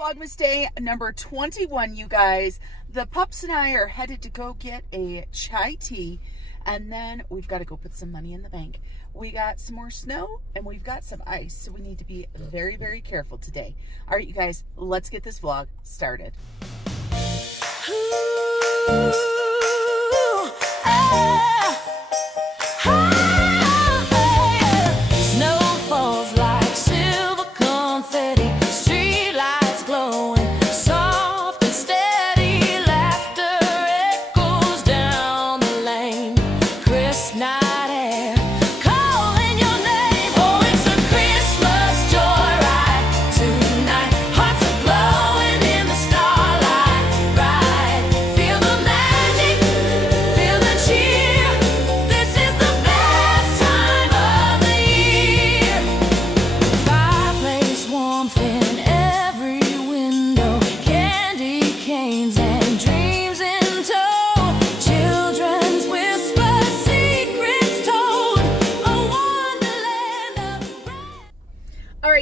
Vlogmas day number 21, you guys. The pups and I are headed to go get a chai tea, and then we've got to go put some money in the bank. We got some more snow and we've got some ice, so we need to be very, very careful today. All right, you guys, let's get this vlog started.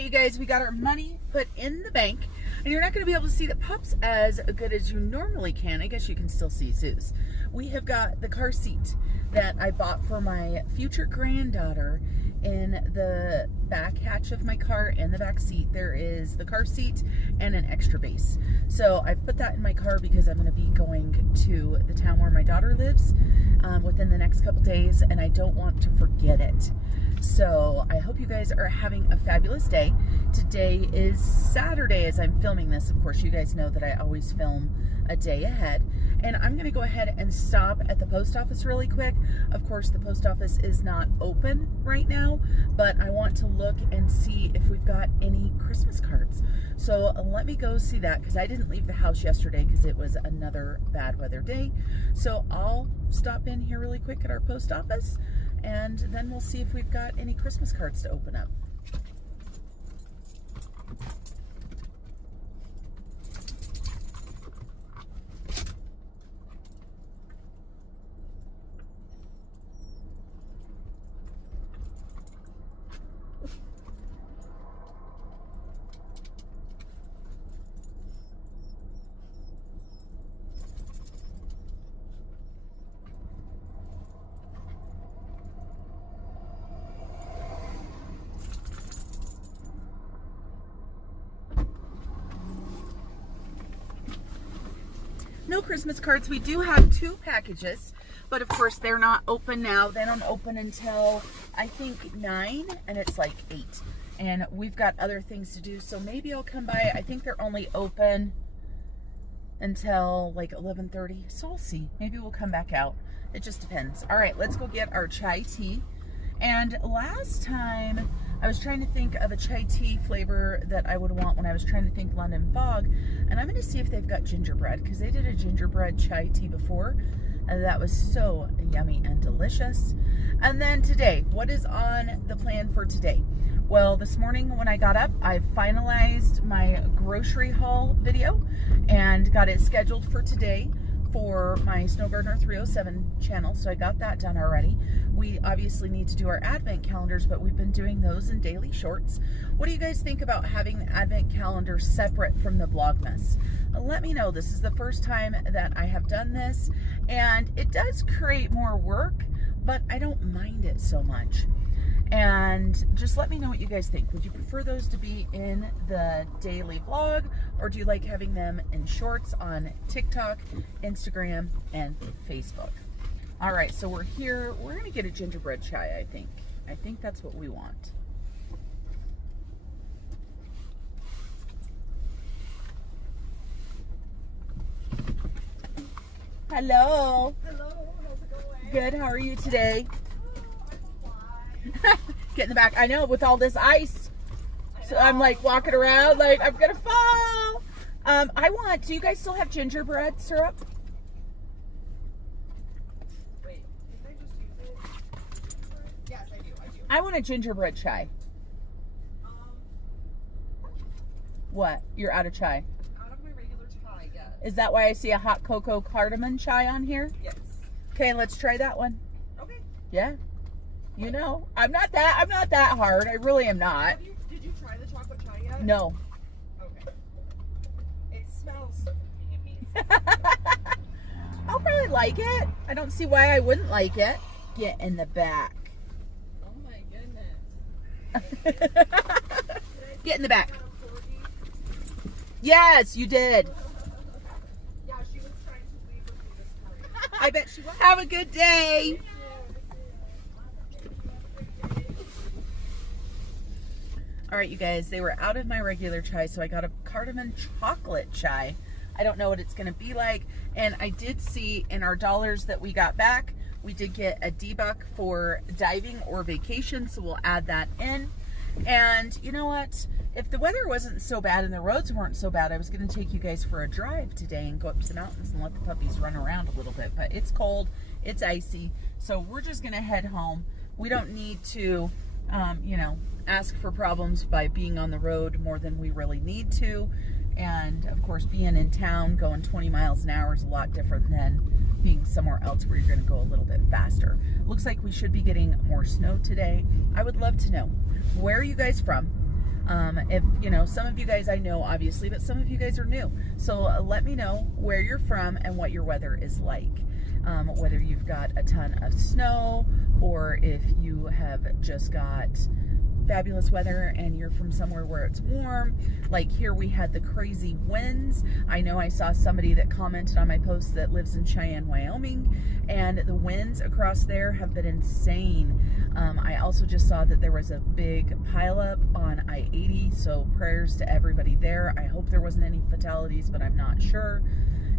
You guys, we got our money put in the bank, and you're not going to be able to see the pups as good as you normally can. I guess you can still see Zeus. We have got the car seat that I bought for my future granddaughter in the back hatch of my car. In the back seat there is the car seat and an extra base, so I've put that in my car because I'm going to be going to the town where my daughter lives within the next couple days, and I don't want to forget it. So I hope you guys are having a fabulous day. Today is Saturday as I'm filming this. Of course, you guys know that I always film a day ahead. And I'm going to go ahead and stop at the post office really quick. Of course, the post office is not open right now, but I want to look and see if we've got any Christmas cards. So let me go see that, because I didn't leave the house yesterday because it was another bad weather day. So I'll stop in here really quick at our post office, and then we'll see if we've got any Christmas cards to open up. No Christmas cards. We do have 2 packages, but of course they're not open now. They don't open until I think 9, and it's like 8, and we've got other things to do, so maybe I'll come by. I think they're only open until like 11:30, so we'll see. Maybe we'll come back out. It just depends. All right, let's go get our chai tea. And last time I was trying to think of a chai tea flavor that I would want when I was trying to think London Fog, and I'm going to see if they've got gingerbread, because they did a gingerbread chai tea before, and that was so yummy and delicious. And then today, what is on the plan for today? Well, this morning when I got up, I finalized my grocery haul video and got it scheduled for today for my Snow Gardener 307 channel, so I got that done already. We obviously need to do our advent calendars, but we've been doing those in daily shorts. What do you guys think about having the advent calendar separate from the Vlogmas? Let me know. This is the first time that I have done this, and it does create more work, but I don't mind it so much. And just let me know what you guys think. Would you prefer those to be in the daily vlog, or do you like having them in shorts on TikTok, Instagram, and Facebook? All right, so we're here. We're gonna get a gingerbread chai, I think. I think that's what we want. Hello. Hello, how's it going? Good, how are you today? Get in the back. I know, with all this ice. So I'm like walking around like I'm gonna fall. Do you guys still have gingerbread syrup? Wait, did I just use it? Yes, I do. I want a gingerbread chai. What? You're out of chai? Out of my regular chai, yes. Is that why I see a hot cocoa cardamom chai on here? Yes. Okay, let's try that one. Okay. Yeah. You know, I'm not that hard. I really am not. Did you try the chocolate chai yet? No. Okay. I'll probably like it. I don't see why I wouldn't like it. Get in the back. Oh my goodness. Get in the back. Yes, you did. Yeah, she was trying to leave with me this morning. I bet she will. Have a good day. All right, you guys, they were out of my regular chai, so I got a cardamom chocolate chai. I don't know what it's going to be like. And I did see in our dollars that we got back, we did get a debuck for diving or vacation, so we'll add that in. And you know what? If the weather wasn't so bad and the roads weren't so bad, I was going to take you guys for a drive today and go up to the mountains and let the puppies run around a little bit. But it's cold, it's icy, so we're just going to head home. We don't need to, you know, ask for problems by being on the road more than we really need to. And of course, being in town going 20 miles an hour is a lot different than being somewhere else where you're going to go a little bit faster. Looks like we should be getting more snow today. I would love to know, where are you guys from? If, you know, some of you guys I know, obviously, but some of you guys are new. So let me know where you're from and what your weather is like. Whether you've got a ton of snow or if you have just got fabulous weather and you're from somewhere where it's warm. Like here we had the crazy winds. I know I saw somebody that commented on my post that lives in Cheyenne, Wyoming, and the winds across there have been insane. I also just saw that there was a big pileup on I-80, so prayers to everybody there. I hope there wasn't any fatalities, but I'm not sure.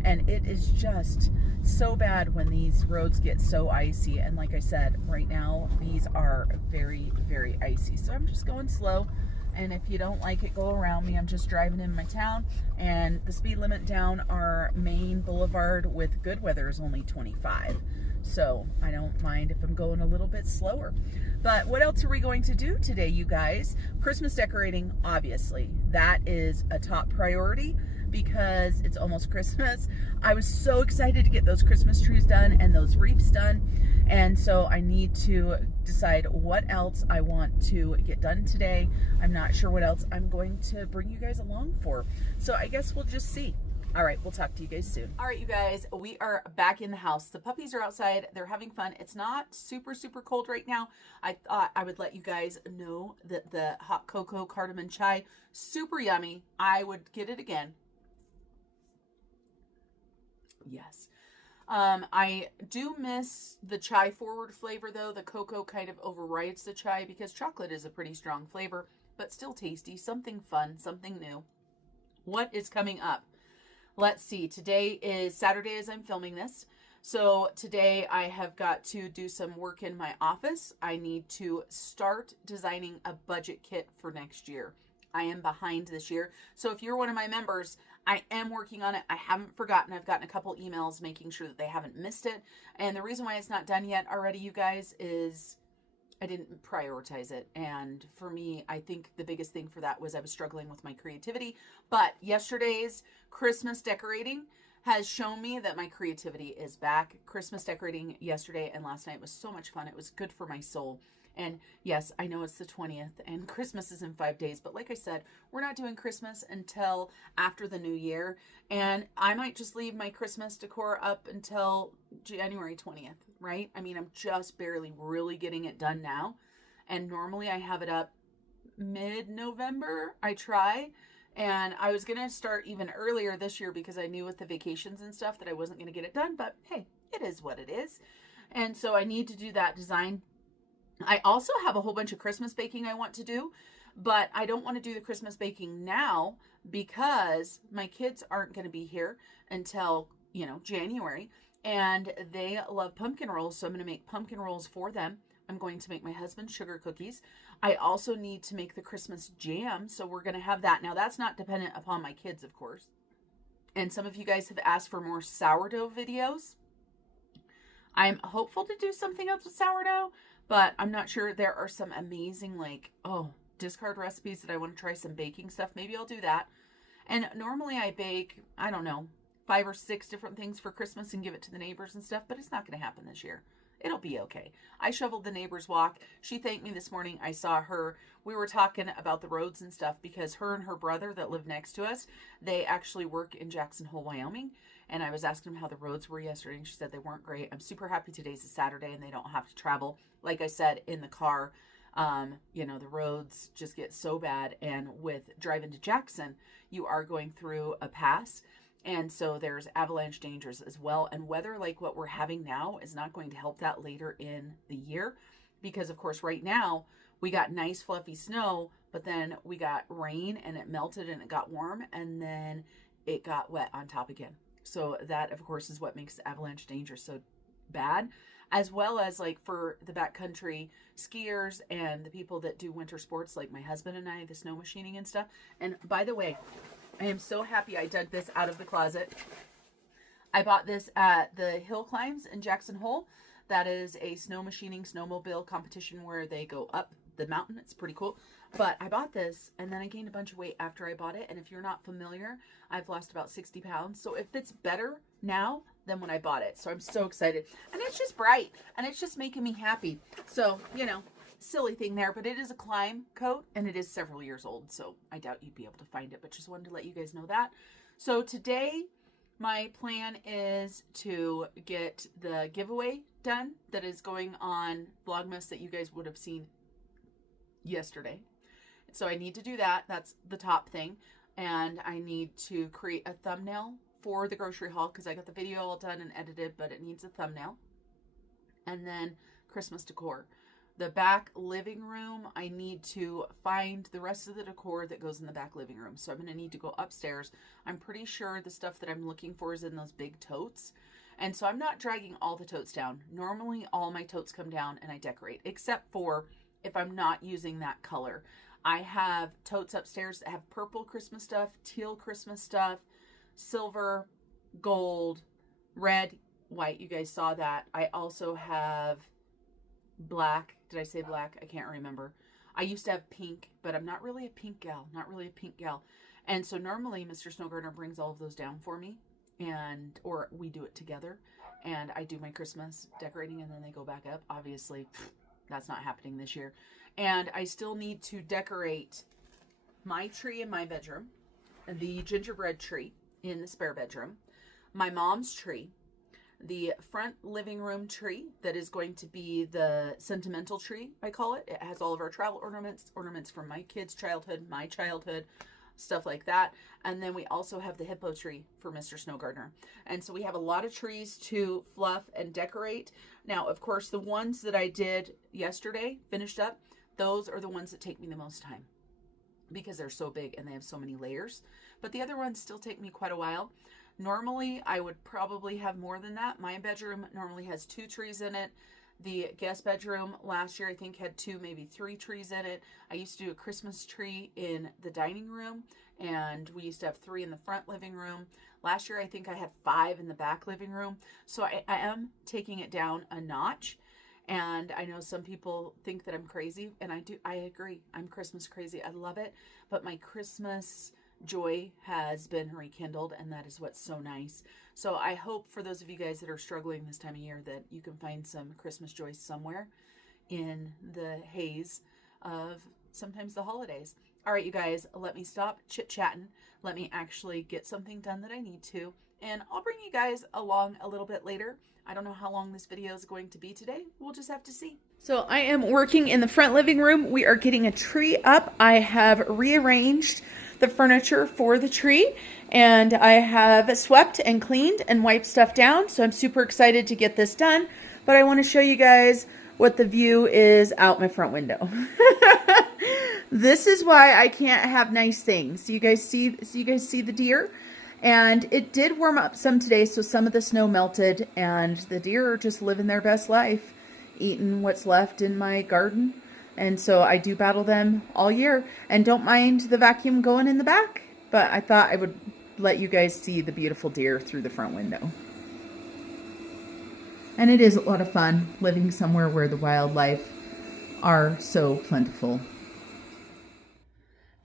And it is just so bad when these roads get so icy. And like I said, right now, these are very, very icy. So I'm just going slow. And if you don't like it, go around me. I'm just driving in my town. And the speed limit down our main boulevard with good weather is only 25. So I don't mind if I'm going a little bit slower. But what else are we going to do today, you guys? Christmas decorating, obviously. That is a top priority, because it's almost Christmas. I was so excited to get those Christmas trees done and those wreaths done. And so I need to decide what else I want to get done today. I'm not sure what else I'm going to bring you guys along for. So I guess we'll just see. All right, we'll talk to you guys soon. All right, you guys, we are back in the house. The puppies are outside. They're having fun. It's not super, super cold right now. I thought I would let you guys know that the hot cocoa cardamom chai, super yummy. I would get it again. Yes. I do miss the chai forward flavor though. The cocoa kind of overrides the chai because chocolate is a pretty strong flavor, but still tasty. Something fun, something new. What is coming up? Let's see. Today is Saturday as I'm filming this. So today I have got to do some work in my office. I need to start designing a budget kit for next year. I am behind this year. So if you're one of my members, I am working on it. I haven't forgotten. I've gotten a couple emails making sure that they haven't missed it. And the reason why it's not done yet already, you guys, is I didn't prioritize it. And for me, I think the biggest thing for that was I was struggling with my creativity. But yesterday's Christmas decorating has shown me that my creativity is back. Christmas decorating yesterday and last night was so much fun. It was good for my soul. And yes, I know it's the 20th and Christmas is in 5 days, but like I said, we're not doing Christmas until after the new year. And I might just leave my Christmas decor up until January 20th, right? I mean, I'm just barely really getting it done now. And normally I have it up mid-November. I try. And I was going to start even earlier this year because I knew with the vacations and stuff that I wasn't going to get it done. But hey, it is what it is. And so I need to do that design. I also have a whole bunch of Christmas baking I want to do, but I don't want to do the Christmas baking now because my kids aren't going to be here until, you know, January, and they love pumpkin rolls. So I'm going to make pumpkin rolls for them. I'm going to make my husband sugar cookies. I also need to make the Christmas jam. So we're going to have that. Now that's not dependent upon my kids, of course. And some of you guys have asked for more sourdough videos. I'm hopeful to do something else with sourdough, but I'm not sure. There are some amazing, like, discard recipes that I want to try some baking stuff. Maybe I'll do that. And normally I bake, I don't know, 5 or 6 different things for Christmas and give it to the neighbors and stuff, but it's not going to happen this year. It'll be okay. I shoveled the neighbor's walk. She thanked me this morning. I saw her. We were talking about the roads and stuff because her and her brother that live next to us, they actually work in Jackson Hole, Wyoming. And I was asking them how the roads were yesterday, and she said they weren't great. I'm super happy today's a Saturday and they don't have to travel, like I said, in the car. You know, the roads just get so bad. And with driving to Jackson, you are going through a pass. And so there's avalanche dangers as well. And weather like what we're having now is not going to help that later in the year. Because, of course, right now we got nice fluffy snow, but then we got rain and it melted and it got warm and then it got wet on top again. So that, of course, is what makes the avalanche danger so bad. As well as like for the backcountry skiers and the people that do winter sports like my husband and I, the snow machining and stuff. And by the way, I am so happy I dug this out of the closet. I bought this at the Hill Climbs in Jackson Hole. That is a snow machining snowmobile competition where they go up the mountain. It's pretty cool. But I bought this and then I gained a bunch of weight after I bought it. And if you're not familiar, I've lost about 60 pounds. So it fits better now than when I bought it. So I'm so excited. And it's just bright and it's just making me happy. So, you know, silly thing there, but it is a climb coat and it is several years old. So I doubt you'd be able to find it, but just wanted to let you guys know that. So today my plan is to get the giveaway done that is going on Vlogmas that you guys would have seen yesterday. So I need to do that. That's the top thing. And I need to create a thumbnail for the grocery haul because I got the video all done and edited, but it needs a thumbnail. And then Christmas decor. The back living room, I need to find the rest of the decor that goes in the back living room. So I'm going to need to go upstairs. I'm pretty sure the stuff that I'm looking for is in those big totes. And so I'm not dragging all the totes down. Normally all my totes come down and I decorate, except for if I'm not using that color. I have totes upstairs that have purple Christmas stuff, teal Christmas stuff, silver, gold, red, white. You guys saw that. I also have black. Did I say black? I can't remember. I used to have pink, but I'm not really a pink gal. And so normally Mr. Snow Gardener brings all of those down for me, or we do it together. And I do my Christmas decorating and then they go back up. Obviously, that's not happening this year. And I still need to decorate my tree in my bedroom, the gingerbread tree in the spare bedroom, my mom's tree, the front living room tree that is going to be the sentimental tree, I call it. It has all of our travel ornaments from my kids' childhood, my childhood, stuff like that. And then we also have the hippo tree for Mr. Snow Gardener. And so we have a lot of trees to fluff and decorate. Now, of course, the ones that I did yesterday, finished up, those are the ones that take me the most time because they're so big and they have so many layers. But the other ones still take me quite a while. Normally, I would probably have more than that. My bedroom normally has 2 trees in it. The guest bedroom last year, I think, had 2, maybe 3 trees in it. I used to do a Christmas tree in the dining room, and we used to have 3 in the front living room. Last year, I think I had 5 in the back living room. So I am taking it down a notch. And I know some people think that I'm crazy, and I agree. I'm Christmas crazy. I love it. But my Christmas joy has been rekindled, and that is what's so nice. So I hope for those of you guys that are struggling this time of year that you can find some Christmas joy somewhere in the haze of sometimes the holidays. All right, you guys, let me stop chit-chatting. Let me actually get something done that I need to, and I'll bring you guys along a little bit later. I don't know how long this video is going to be today. We'll just have to see. So I am working in the front living room. We are getting a tree up. I have rearranged the furniture for the tree, and I have swept and cleaned and wiped stuff down. So I'm super excited to get this done, but I want to show you guys what the view is out my front window. This is why I can't have nice things. So you guys see the deer? And it did warm up some today, so some of the snow melted, and the deer are just living their best life, eating what's left in my garden. And so I do battle them all year, and don't mind the vacuum going in the back, but I thought I would let you guys see the beautiful deer through the front window. And it is a lot of fun living somewhere where the wildlife are so plentiful.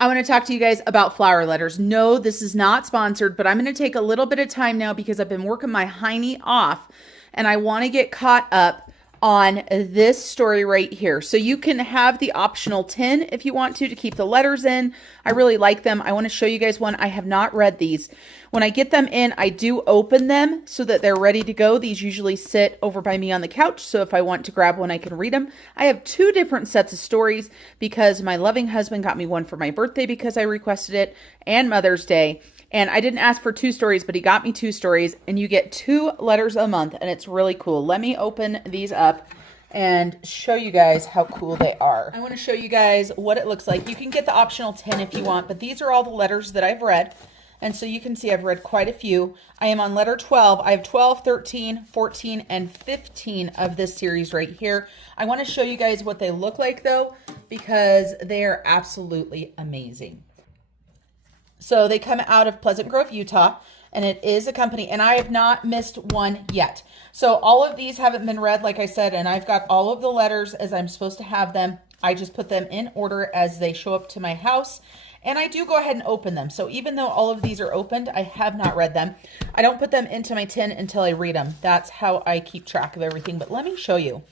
I want to talk to you guys about flower letters. No, this is not sponsored, but I'm going to take a little bit of time now because I've been working my hiney off and I want to get caught up on this story right here. So you can have the optional tin if you want to keep the letters in. I really like them. I want to show you guys one. I have not read these. When I get them in, I do open them so that they're ready to go. These usually sit over by me on the couch, so if I want to grab one, I can read them. I have 2 different sets of stories because my loving husband got me one for my birthday because I requested it, and Mother's Day. And I didn't ask for 2 stories, but he got me 2 stories, and you get 2 letters a month, and it's really cool. Let me open these up and show you guys how cool they are. I want to show you guys what it looks like. You can get the optional 10 if you want, but these are all the letters that I've read. And so you can see I've read quite a few. I am on letter 12. I have 12, 13, 14, and 15 of this series right here. I want to show you guys what they look like though, because they are absolutely amazing. So they come out of Pleasant Grove, Utah, and it is a company, and I have not missed one yet. So all of these haven't been read, like I said, and I've got all of the letters as I'm supposed to have them. I just put them in order as they show up to my house, and I do go ahead and open them. So even though all of these are opened, I have not read them. I don't put them into my tin until I read them. That's how I keep track of everything. But let me show you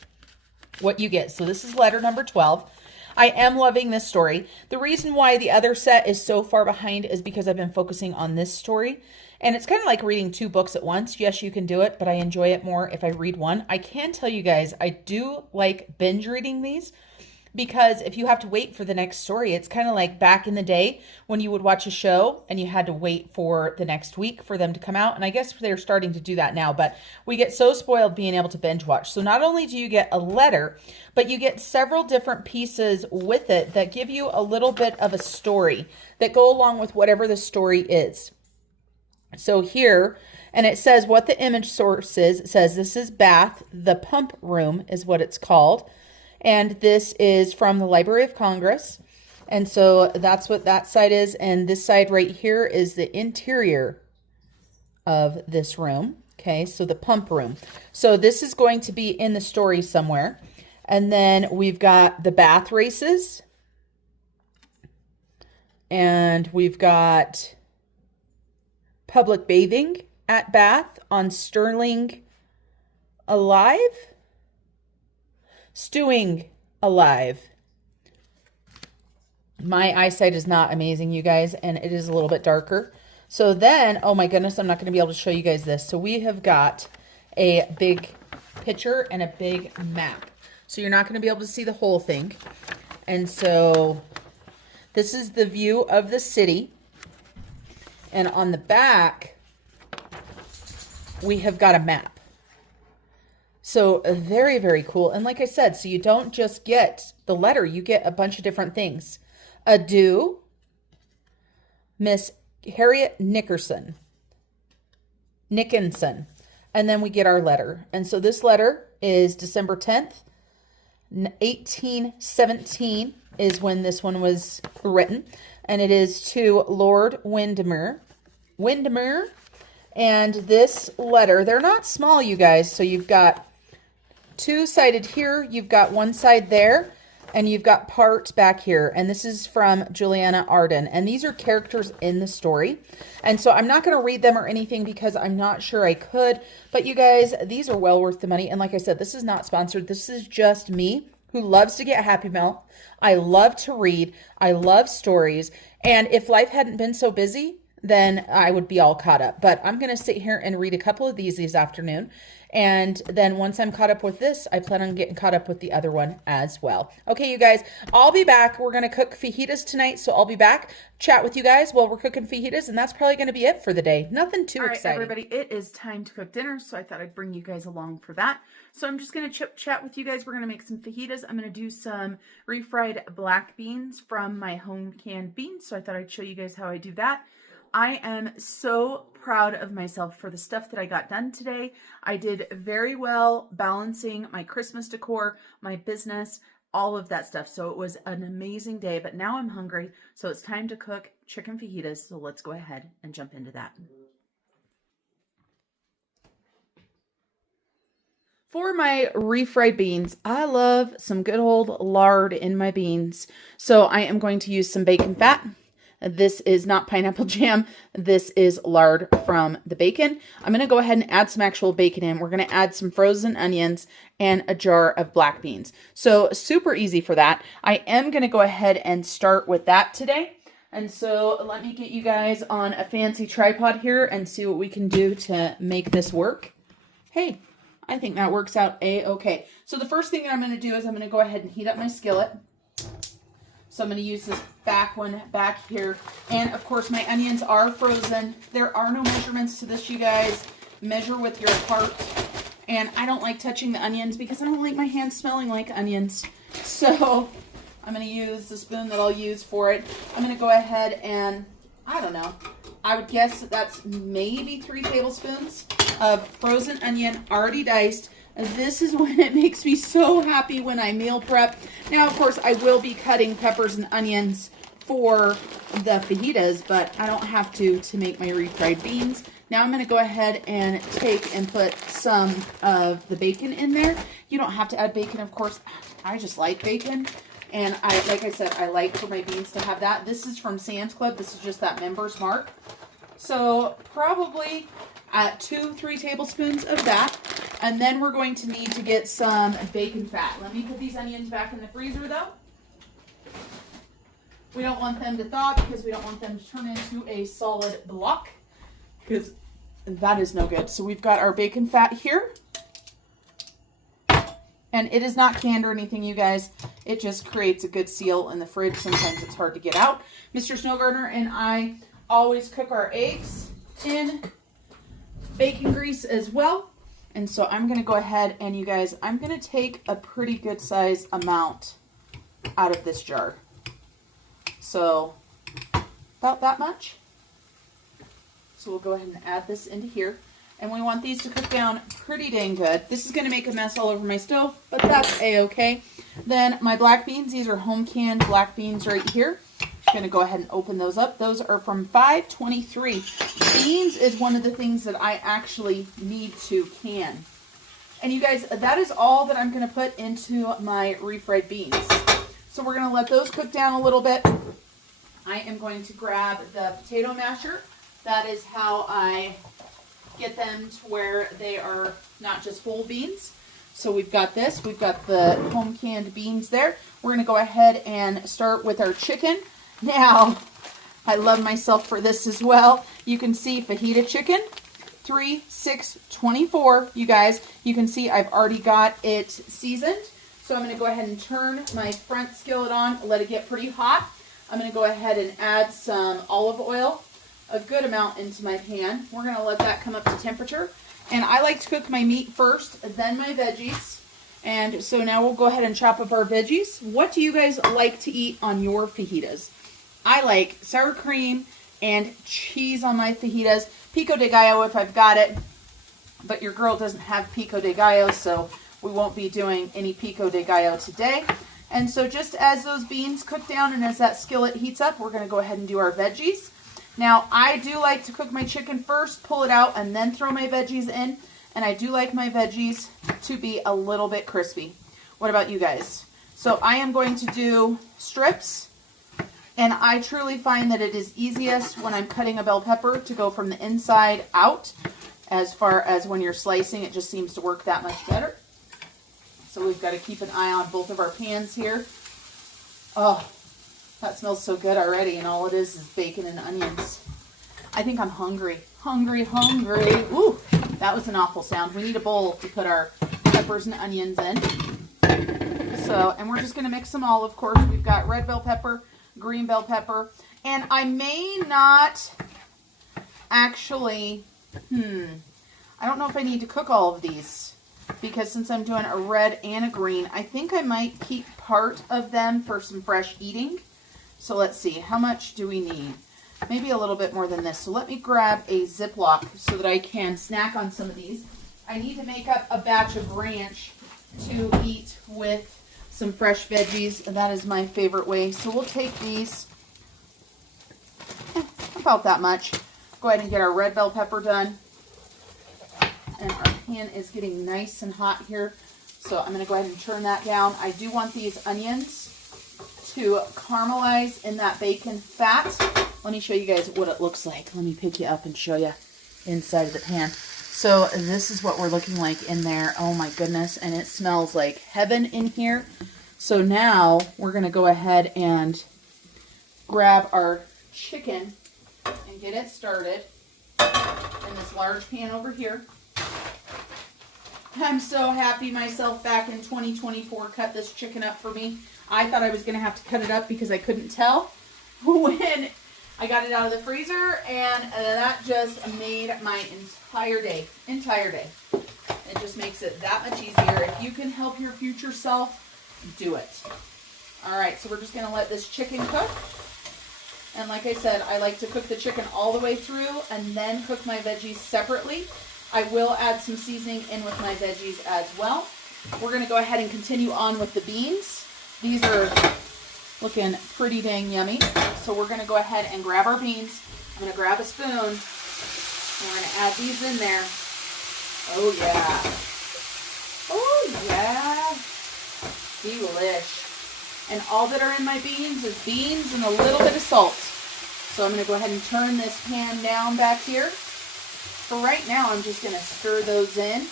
what you get. So this is letter number 12. I am loving this story. The reason why the other set is so far behind is because I've been focusing on this story. And it's kind of like reading 2 books at once. Yes, you can do it, but I enjoy it more if I read one. I can tell you guys, I do like binge reading these because if you have to wait for the next story, it's kind of like back in the day when you would watch a show and you had to wait for the next week for them to come out. And I guess they're starting to do that now, but we get so spoiled being able to binge watch. So not only do you get a letter, but you get several different pieces with it that give you a little bit of a story that go along with whatever the story is. So here, and it says what the image source is. It says this is Bath, the pump room is what it's called. And this is from the Library of Congress. And so that's what that side is. And this side right here is the interior of this room. Okay, so the pump room. So this is going to be in the story somewhere. And then we've got the bath races. And we've got public bathing at Bath on Sterling Alive. Stewing Alive. My eyesight is not amazing, you guys, and it is a little bit darker. So then, oh my goodness, I'm not going to be able to show you guys this. So we have got a big picture and a big map. So you're not going to be able to see the whole thing. And so this is the view of the city. And on the back, we have got a map. So very, very cool. And like I said, so you don't just get the letter, you get a bunch of different things. Adieu, Miss Harriet Nickinson. And then we get our letter. And so this letter is December 10th, 1817 is when this one was written. And it is to Lord Windermere. And this letter, they're not small, you guys. So you've got 2-sided here, you've got 1 side there, and you've got part back here. And this is from Juliana Arden. And these are characters in the story. And so I'm not going to read them or anything because I'm not sure I could. But you guys, these are well worth the money. And like I said, this is not sponsored. This is just me who loves to get Happy Mail. I love to read. I love stories. And if life hadn't been so busy, then I would be all caught up. But I'm going to sit here and read a couple of these this afternoon. And then once I'm caught up with this, I plan on getting caught up with the other one as well. Okay, you guys, I'll be back. We're going to cook fajitas tonight, so I'll be back, chat with you guys while we're cooking fajitas, and that's probably going to be it for the day. Nothing too exciting. All right, everybody, it is time to cook dinner, so I thought I'd bring you guys along for that. So I'm just going to chat with you guys. We're going to make some fajitas. I'm going to do some refried black beans from my home canned beans, so I thought I'd show you guys how I do that. I am so proud of myself for the stuff that I got done today. I did very well balancing my Christmas decor, my business, all of that stuff. So it was an amazing day, but now I'm hungry. So it's time to cook chicken fajitas. So let's go ahead and jump into that. For my refried beans, I love some good old lard in my beans. So I am going to use some bacon fat. This is not pineapple jam. This is lard from the bacon. I'm going to go ahead and add some actual bacon in. We're going to add some frozen onions and a jar of black beans. So super easy for that. I am going to go ahead and start with that today. And so let me get you guys on a fancy tripod here and see what we can do to make this work. Hey, I think that works out a-okay. So the first thing that I'm going to do is I'm going to go ahead and heat up my skillet. So I'm going to use this back one back here. And of course my onions are frozen. There are no measurements to this, you guys. Measure with your heart. And I don't like touching the onions because I don't like my hands smelling like onions. So I'm going to use the spoon that I'll use for it. I'm going to go ahead and, I don't know, I would guess that's maybe 3 tablespoons of frozen onion already diced. And this is when it makes me so happy when I meal prep. Now, of course, I will be cutting peppers and onions for the fajitas, but I don't have to make my refried beans. Now I'm going to go ahead and take and put some of the bacon in there. You don't have to add bacon, of course. I just like bacon. And like I said, I like for my beans to have that. This is from Sam's Club. This is just that member's mark. So probably 2-3 tablespoons of that. And then we're going to need to get some bacon fat. Let me put these onions back in the freezer though. We don't want them to thaw because we don't want them to turn into a solid block, because that is no good. So we've got our bacon fat here. And it is not canned or anything, you guys. It just creates a good seal in the fridge. Sometimes it's hard to get out. Mr. Snow Gardener and I always cook our eggs in bacon grease as well. And so I'm going to go ahead and, you guys, I'm going to take a pretty good size amount out of this jar. So about that much. So we'll go ahead and add this into here. And we want these to cook down pretty dang good. This is going to make a mess all over my stove, but that's a-okay. Then my black beans, these are home canned black beans right here. I'm going to go ahead and open those up. Those are from 523. Beans is one of the things that I actually need to can. And you guys, that is all that I'm going to put into my refried beans. So we're going to let those cook down a little bit. I am going to grab the potato masher. That is how I get them to where they are not just whole beans. So we've got this. We've got the home canned beans there. We're going to go ahead and start with our chicken. Now, I love myself for this as well. You can see fajita chicken, 3, 6, 24. You guys, you can see I've already got it seasoned. So I'm going to go ahead and turn my front skillet on, let it get pretty hot. I'm going to go ahead and add some olive oil, a good amount, into my pan. We're going to let that come up to temperature. And I like to cook my meat first, then my veggies. And so now we'll go ahead and chop up our veggies. What do you guys like to eat on your fajitas? I like sour cream and cheese on my fajitas. Pico de gallo if I've got it. But your girl doesn't have pico de gallo, so we won't be doing any pico de gallo today. And so just as those beans cook down and as that skillet heats up, we're going to go ahead and do our veggies. Now, I do like to cook my chicken first, pull it out, and then throw my veggies in. And I do like my veggies to be a little bit crispy. What about you guys? So I am going to do strips. And I truly find that it is easiest when I'm cutting a bell pepper to go from the inside out. As far as when you're slicing, it just seems to work that much better. So we've got to keep an eye on both of our pans here. Oh, that smells so good already, and all it is bacon and onions. I think I'm hungry. Hungry. Ooh, that was an awful sound. We need a bowl to put our peppers and onions in. So, and we're just going to mix them all, of course. We've got red bell pepper, green bell pepper, and I may not actually, I don't know if I need to cook all of these, because since I'm doing a red and a green, I think I might keep part of them for some fresh eating. So let's see, how much do we need? Maybe a little bit more than this. So let me grab a Ziploc so that I can snack on some of these. I need to make up a batch of ranch to eat with some fresh veggies, and that is my favorite way. So we'll take these, about that much. Go ahead and get our red bell pepper done. And our pan is getting nice and hot here. So I'm going to go ahead and turn that down. I do want these onions to caramelize in that bacon fat. Let me show you guys what it looks like. Let me pick you up and show you inside of the pan. So this is what we're looking like in there. Oh my goodness. And it smells like heaven in here. So now we're going to go ahead and grab our chicken and get it started in this large pan over here. I'm so happy myself back in 2024 cut this chicken up for me. I thought I was going to have to cut it up because I couldn't tell when I got it out of the freezer, and that just made my entire day. It just makes it that much easier. If you can help your future self, do it. All right, so we're just going to let this chicken cook. And like I said, I like to cook the chicken all the way through and then cook my veggies separately. I will add some seasoning in with my veggies as well. We're going to go ahead and continue on with the beans. These are looking pretty dang yummy. So we're going to go ahead and grab our beans. I'm going to grab a spoon. And we're going to add these in there. Oh yeah. Oh yeah. Delish. And all that are in my beans is beans and a little bit of salt. So I'm going to go ahead and turn this pan down back here. For right now, I'm just going to stir those in.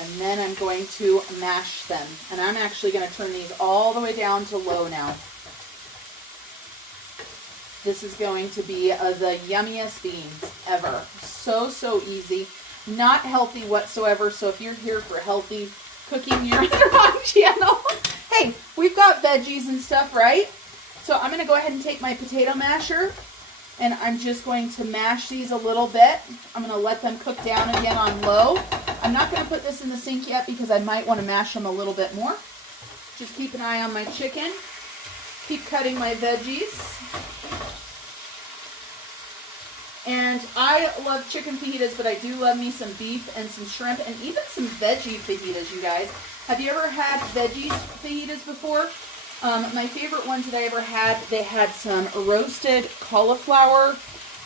And then I'm going to mash them. And I'm actually going to turn these all the way down to low now. This is going to be the yummiest beans ever. So, so easy. Not healthy whatsoever. So if you're here for healthy cooking, you're on the wrong channel. Hey, we've got veggies and stuff, right? So I'm going to go ahead and take my potato masher. And I'm just going to mash these a little bit. I'm going to let them cook down again on low. I'm not going to put this in the sink yet because I might want to mash them a little bit more. Just keep an eye on my chicken. Keep cutting my veggies. And I love chicken fajitas, but I do love me some beef and some shrimp and even some veggie fajitas, you guys. Have you ever had veggie fajitas before? My favorite ones that I ever had, they had some roasted cauliflower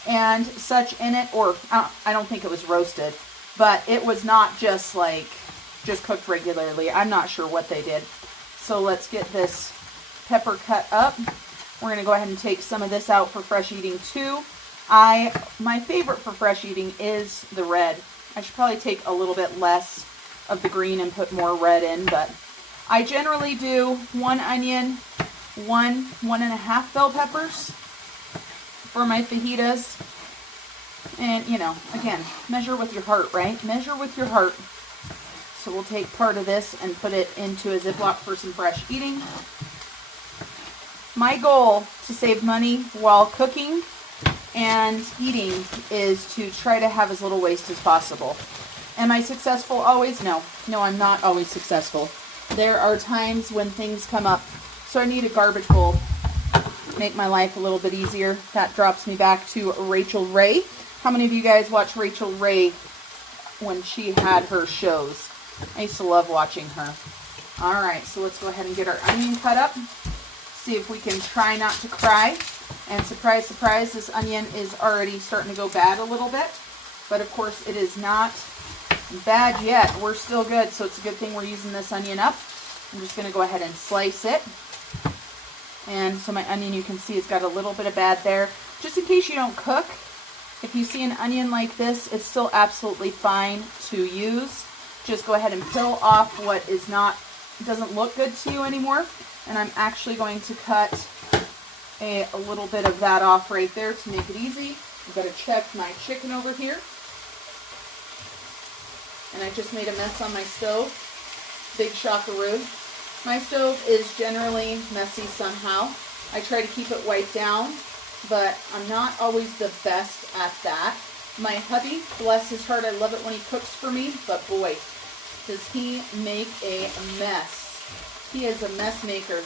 and such in it, or I don't think it was roasted, but it was not just cooked regularly. I'm not sure what they did. So let's get this pepper cut up. We're going to go ahead and take some of this out for fresh eating too. My favorite for fresh eating is the red. I should probably take a little bit less of the green and put more red in, but I generally do 1 onion, 1.5 bell peppers for my fajitas. And, you know, again, measure with your heart, right? Measure with your heart. So we'll take part of this and put it into a Ziploc for some fresh eating. My goal to save money while cooking and eating is to try to have as little waste as possible. Am I successful always? No. No, I'm not always successful. There are times when things come up. So I need a garbage bowl. Make my life a little bit easier. That drops me back to Rachel Ray. How many of you guys watch Rachel Ray when she had her shows? I used to love watching her. Alright, so let's go ahead and get our onion cut up. See if we can try not to cry. And surprise, surprise, this onion is already starting to go bad a little bit. But of course it is not bad yet. We're still good, so it's a good thing we're using this onion up. I'm just going to go ahead and slice it. And so my onion, you can see it's got a little bit of bad there. Just in case you don't cook, if you see an onion like this, it's still absolutely fine to use. Just go ahead and peel off what doesn't look good to you anymore. And I'm actually going to cut a little bit of that off right there to make it easy. I've got to check my chicken over here. And I just made a mess on my stove. Big shockaroo. My stove is generally messy somehow. I try to keep it wiped down, but I'm not always the best at that. My hubby, bless his heart, I love it when he cooks for me, but boy, does he make a mess. He is a mess maker.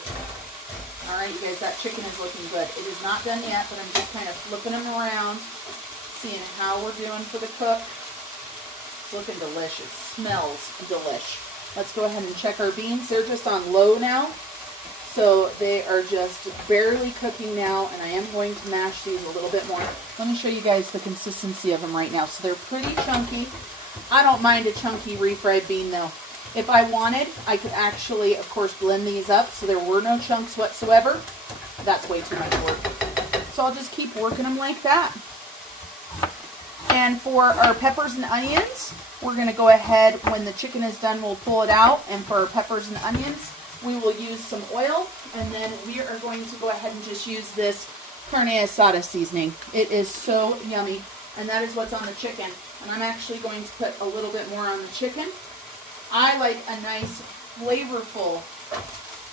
Alright, you guys, that chicken is looking good. It is not done yet, but I'm just kind of flipping them around, seeing how we're doing for the cook. It's looking delicious. Smells delish. Let's go ahead and check our beans. They're just on low now, so they are just barely cooking now, and I am going to mash these a little bit more. Let me show you guys the consistency of them right now. So they're pretty chunky. I don't mind a chunky refried bean though. If I wanted, I could actually, of course, blend these up so there were no chunks whatsoever. That's way too much work. So I'll just keep working them like that. And for our peppers and onions, we're going to go ahead, when the chicken is done, we'll pull it out. And for our peppers and onions, we will use some oil. And then we are going to go ahead and just use this carne asada seasoning. It is so yummy. And that is what's on the chicken. And I'm actually going to put a little bit more on the chicken. I like a nice, flavorful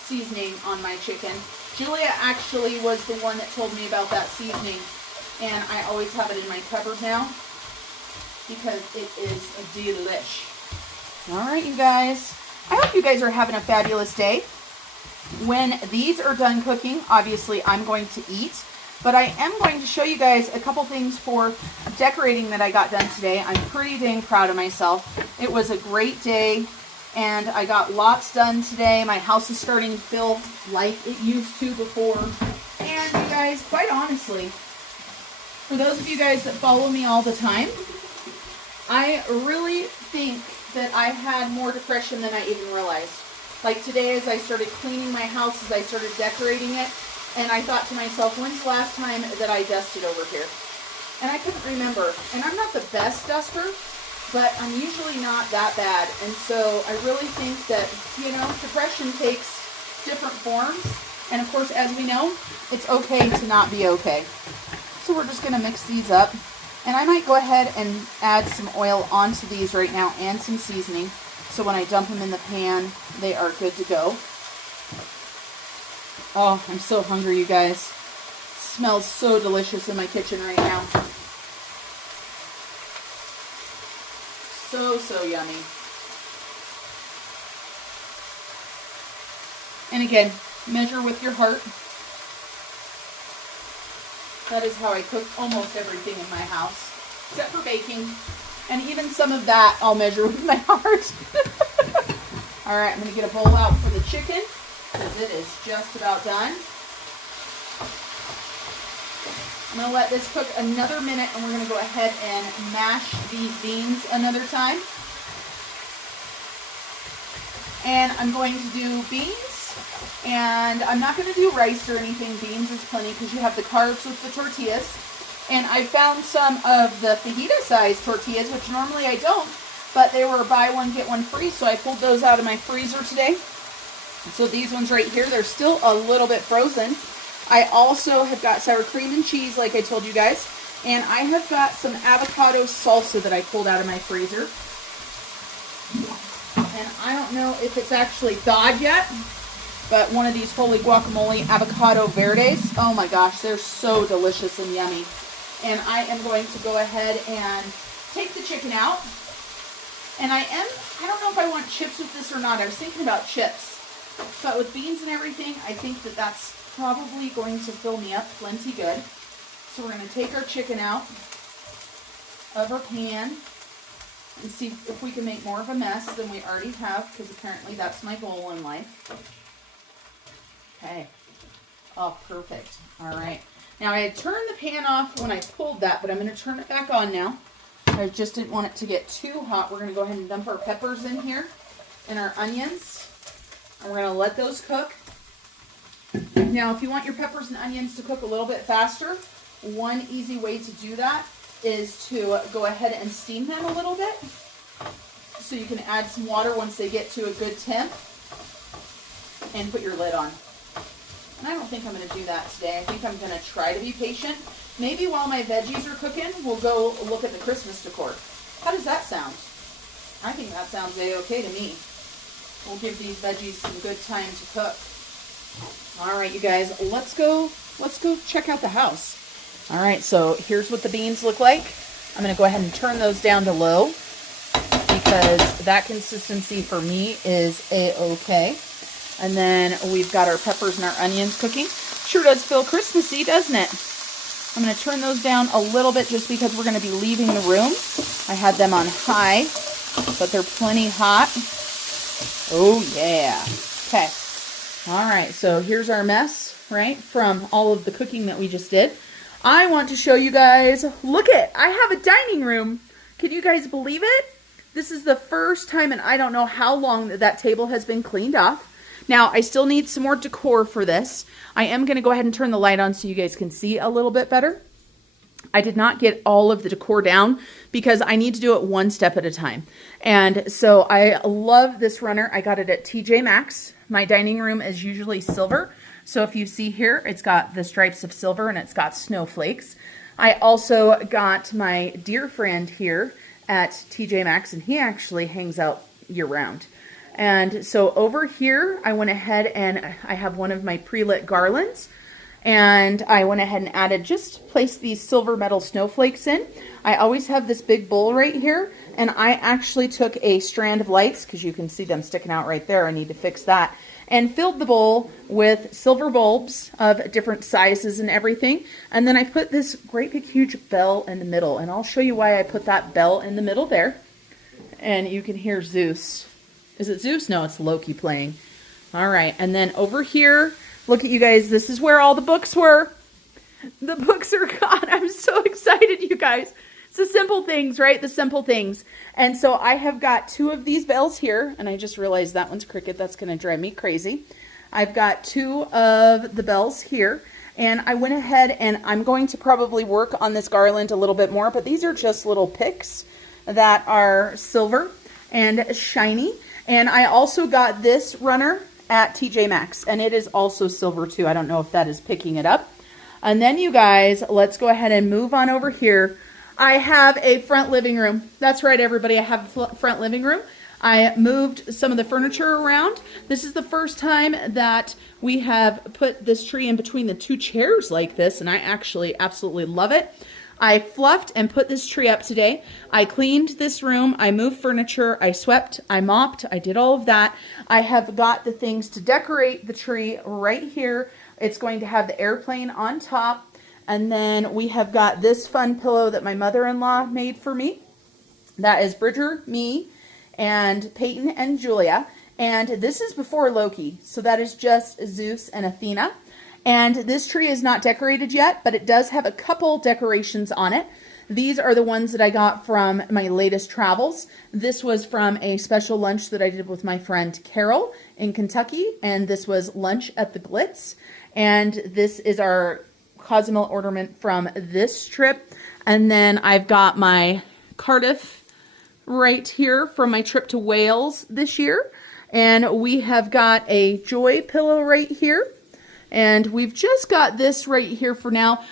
seasoning on my chicken. Julia actually was the one that told me about that seasoning. And I always have it in my cupboard now because it is delish. All right, you guys. I hope you guys are having a fabulous day. When these are done cooking, obviously I'm going to eat. But I am going to show you guys a couple things for decorating that I got done today. I'm pretty dang proud of myself. It was a great day, and I got lots done today. My house is starting to feel like it used to before. And you guys, quite honestly, for those of you guys that follow me all the time, I really think that I had more depression than I even realized. Like today, as I started cleaning my house, as I started decorating it, and I thought to myself, when's the last time that I dusted over here? And I couldn't remember. And I'm not the best duster, but I'm usually not that bad. And so I really think that, you know, depression takes different forms. And of course, as we know, it's okay to not be okay. So we're just going to mix these up. And I might go ahead and add some oil onto these right now and some seasoning. So when I dump them in the pan, they are good to go. Oh, I'm so hungry, you guys. It smells so delicious in my kitchen right now. So, so yummy. And again, measure with your heart. That is how I cook almost everything in my house, except for baking. And even some of that I'll measure with my heart. All right, I'm going to get a bowl out for the chicken, because it is just about done. I'm going to let this cook another minute, and we're going to go ahead and mash these beans another time. And I'm going to do beans, and I'm not going to do rice or anything. Beans is plenty because you have the carbs with the tortillas. And I found some of the fajita size tortillas, which normally I don't, but they were buy one, get one free, so I pulled those out of my freezer today. So these ones right here, they're still a little bit frozen. I also have got sour cream and cheese, like I told you guys. And I have got some avocado salsa that I pulled out of my freezer. And I don't know if it's actually thawed yet, but one of these Holy Guacamole avocado verdes, oh my gosh, they're so delicious and yummy. And I am going to go ahead and take the chicken out. And I don't know if I want chips with this or not. I was thinking about chips. But with beans and everything, I think that that's probably going to fill me up plenty good. So we're going to take our chicken out of our pan and see if we can make more of a mess than we already have, because apparently that's my goal in life. Okay. Oh, perfect. All right. Now, I had turned the pan off when I pulled that, but I'm going to turn it back on now. I just didn't want it to get too hot. We're going to go ahead and dump our peppers in here and our onions. And we're going to let those cook. Now, if you want your peppers and onions to cook a little bit faster, one easy way to do that is to go ahead and steam them a little bit. So you can add some water once they get to a good temp and put your lid on. And I don't think I'm going to do that today. I think I'm going to try to be patient. Maybe while my veggies are cooking, we'll go look at the Christmas decor. How does that sound? I think that sounds A-okay to me. We'll give these veggies some good time to cook. All right, you guys, let's go check out the house. All right, so here's what the beans look like. I'm going to go ahead and turn those down to low because that consistency for me is A-okay. And then we've got our peppers and our onions cooking. Sure does feel Christmassy, doesn't it? I'm going to turn those down a little bit just because we're going to be leaving the room. I had them on high, but they're plenty hot. Oh, yeah. Okay. All right, so here's our mess, right, from all of the cooking that we just did. I want to show you guys, I have a dining room. Can you guys believe it? This is the first time, and I don't know how long that table has been cleaned off. Now, I still need some more decor for this. I am going to go ahead and turn the light on so you guys can see a little bit better. I did not get all of the decor down because I need to do it one step at a time. And so I love this runner. I got it at TJ Maxx. My dining room is usually silver. So if you see here, it's got the stripes of silver and it's got snowflakes. I also got my dear friend here at TJ Maxx, and he actually hangs out year round. And so over here, I went ahead and I have one of my pre-lit garlands. And I went ahead and added, just placed these silver metal snowflakes in. I always have this big bowl right here. And I actually took a strand of lights, because you can see them sticking out right there. I need to fix that. And filled the bowl with silver bulbs of different sizes and everything. And then I put this great big huge bell in the middle. And I'll show you why I put that bell in the middle there. And you can hear Zeus. Is it Zeus? No, it's Loki playing. All right. And then over here, look at you guys. This is where all the books were. The books are gone. I'm so excited, you guys. It's the simple things, right? The simple things. And so I have got 2 of these bells here. And I just realized that one's crooked. That's going to drive me crazy. I've got 2 of the bells here. And I went ahead and I'm going to probably work on this garland a little bit more. But these are just little picks that are silver and shiny. And I also got this runner at TJ Maxx, and it is also silver too. I don't know if that is picking it up. And then you guys, let's go ahead and move on over here. I have a front living room. That's right, everybody. I have a front living room. I moved some of the furniture around. This is the first time that we have put this tree in between the 2 chairs like this, and I actually absolutely love it. I fluffed and put this tree up today. I cleaned this room. I moved furniture. I swept. I mopped. I did all of that. I have got the things to decorate the tree right here. It's going to have the airplane on top. And then we have got this fun pillow that my mother-in-law made for me. That is Bridger, me, and Peyton and Julia. And this is before Loki. So that is just Zeus and Athena. And this tree is not decorated yet, but it does have a couple decorations on it. These are the ones that I got from my latest travels. This was from a special lunch that I did with my friend Carol in Kentucky. And this was lunch at the Glitz. And this is our Cozumel ornament from this trip. And then I've got my Cardiff right here from my trip to Wales this year. And we have got a Joy pillow right here. And we've just got this right here for now.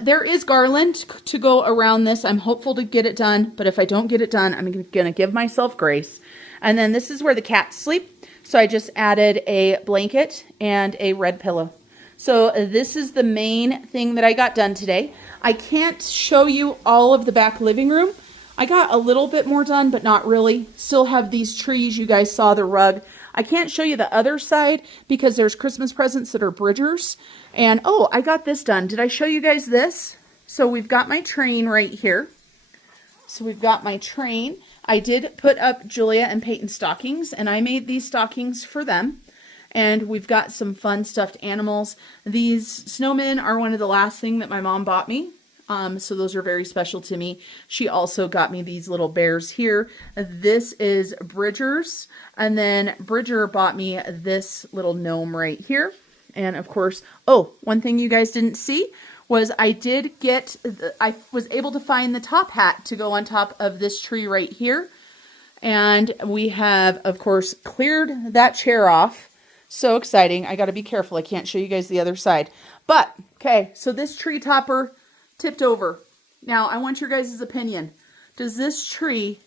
There is garland to go around this. I'm hopeful to get it done, but if I don't get it done, I'm going to give myself grace. And then this is where the cats sleep. So I just added a blanket and a red pillow. So this is the main thing that I got done today. I can't show you all of the back living room. I got a little bit more done, but not really. Still have these trees. You guys saw the rug. I can't show you the other side because there's Christmas presents that are Bridgers. And, oh, I got this done. Did I show you guys this? So we've got my train right here. So we've got my train. I did put up Julia and Peyton's stockings, and I made these stockings for them. And we've got some fun stuffed animals. These snowmen are one of the last thing that my mom bought me. So those are very special to me. She also got me these little bears here. This is Bridger's. And then Bridger bought me this little gnome right here. And of course, oh, one thing you guys didn't see was I was able to find the top hat to go on top of this tree right here. And we have, of course, cleared that chair off. So exciting. I got to be careful. I can't show you guys the other side. But, okay, so this tree topper tipped over. Now, I want your guys' opinion. Does this tree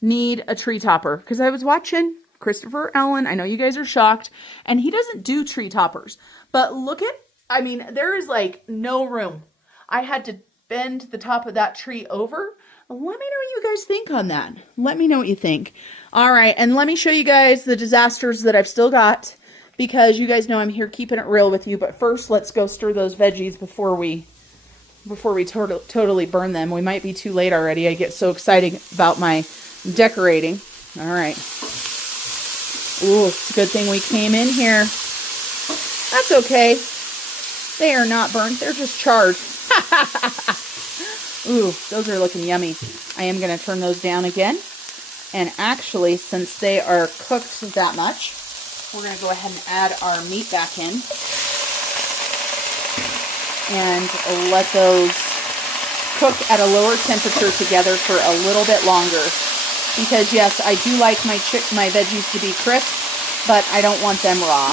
need a tree topper? Because I was watching Christopher Allen. I know you guys are shocked. And he doesn't do tree toppers. But look at, I mean, there is like no room. I had to bend the top of that tree over. Let me know what you guys think on that. Let me know what you think. All right, and let me show you guys the disasters that I've still got. Because you guys know I'm here keeping it real with you. But first, let's go stir those veggies before we totally burn them. We might be too late already. I get so excited about my decorating. All right. Ooh, it's a good thing we came in here. That's okay. They are not burnt. They're just charred. Ooh, those are looking yummy. I am going to turn those down again. And actually, since they are cooked that much, we're going to go ahead and add our meat back in. And let those cook at a lower temperature together for a little bit longer. Because yes, I do like my veggies to be crisp, but I don't want them raw.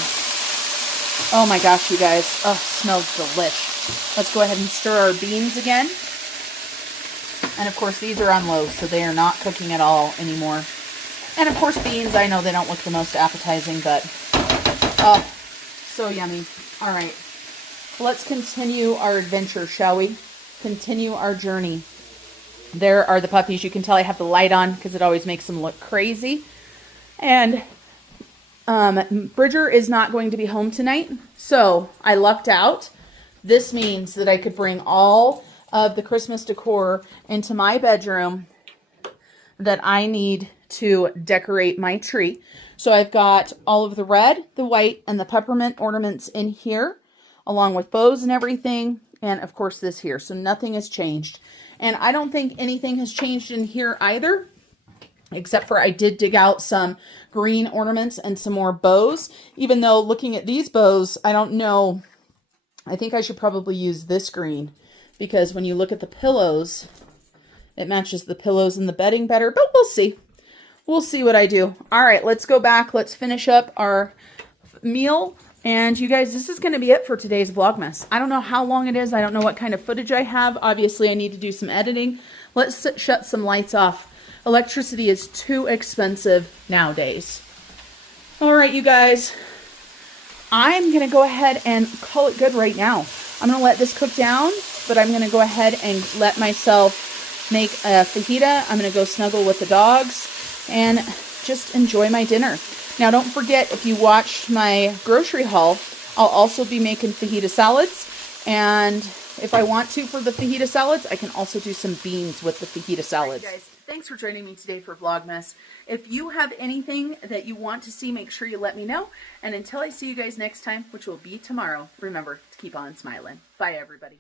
Oh my gosh, you guys. Oh, smells delish. Let's go ahead and stir our beans again. And of course, these are on low, so they are not cooking at all anymore. And of course, beans, I know they don't look the most appetizing, but oh, so yummy. All right, let's continue our adventure, shall we? Continue our journey. There are the puppies. You can tell I have the light on because it always makes them look crazy. And Bridger is not going to be home tonight, so I lucked out. This means that I could bring all of the Christmas decor into my bedroom that I need to decorate my tree. So I've got all of the red, the white, and the peppermint ornaments in here, along with bows and everything, and of course this here. So nothing has changed. And I don't think anything has changed in here either, except for I did dig out some green ornaments and some more bows. Even though looking at these bows, I don't know, I think I should probably use this green, because when you look at the pillows, it matches the pillows and the bedding better, but we'll see. We'll see what I do. All right, let's go back. Let's finish up our meal. And you guys, this is going to be it for today's Vlogmas. I don't know how long it is. I don't know what kind of footage I have. Obviously, I need to do some editing. Let's shut some lights off. Electricity is too expensive nowadays. All right, you guys. I'm going to go ahead and call it good right now. I'm going to let this cook down, but I'm going to go ahead and let myself make a fajita. I'm going to go snuggle with the dogs and just enjoy my dinner. Now, don't forget, if you watched my grocery haul, I'll also be making fajita salads. And if I want to for the fajita salads, I can also do some beans with the fajita salads. All right, guys, thanks for joining me today for Vlogmas. If you have anything that you want to see, make sure you let me know. And until I see you guys next time, which will be tomorrow, remember to keep on smiling. Bye, everybody.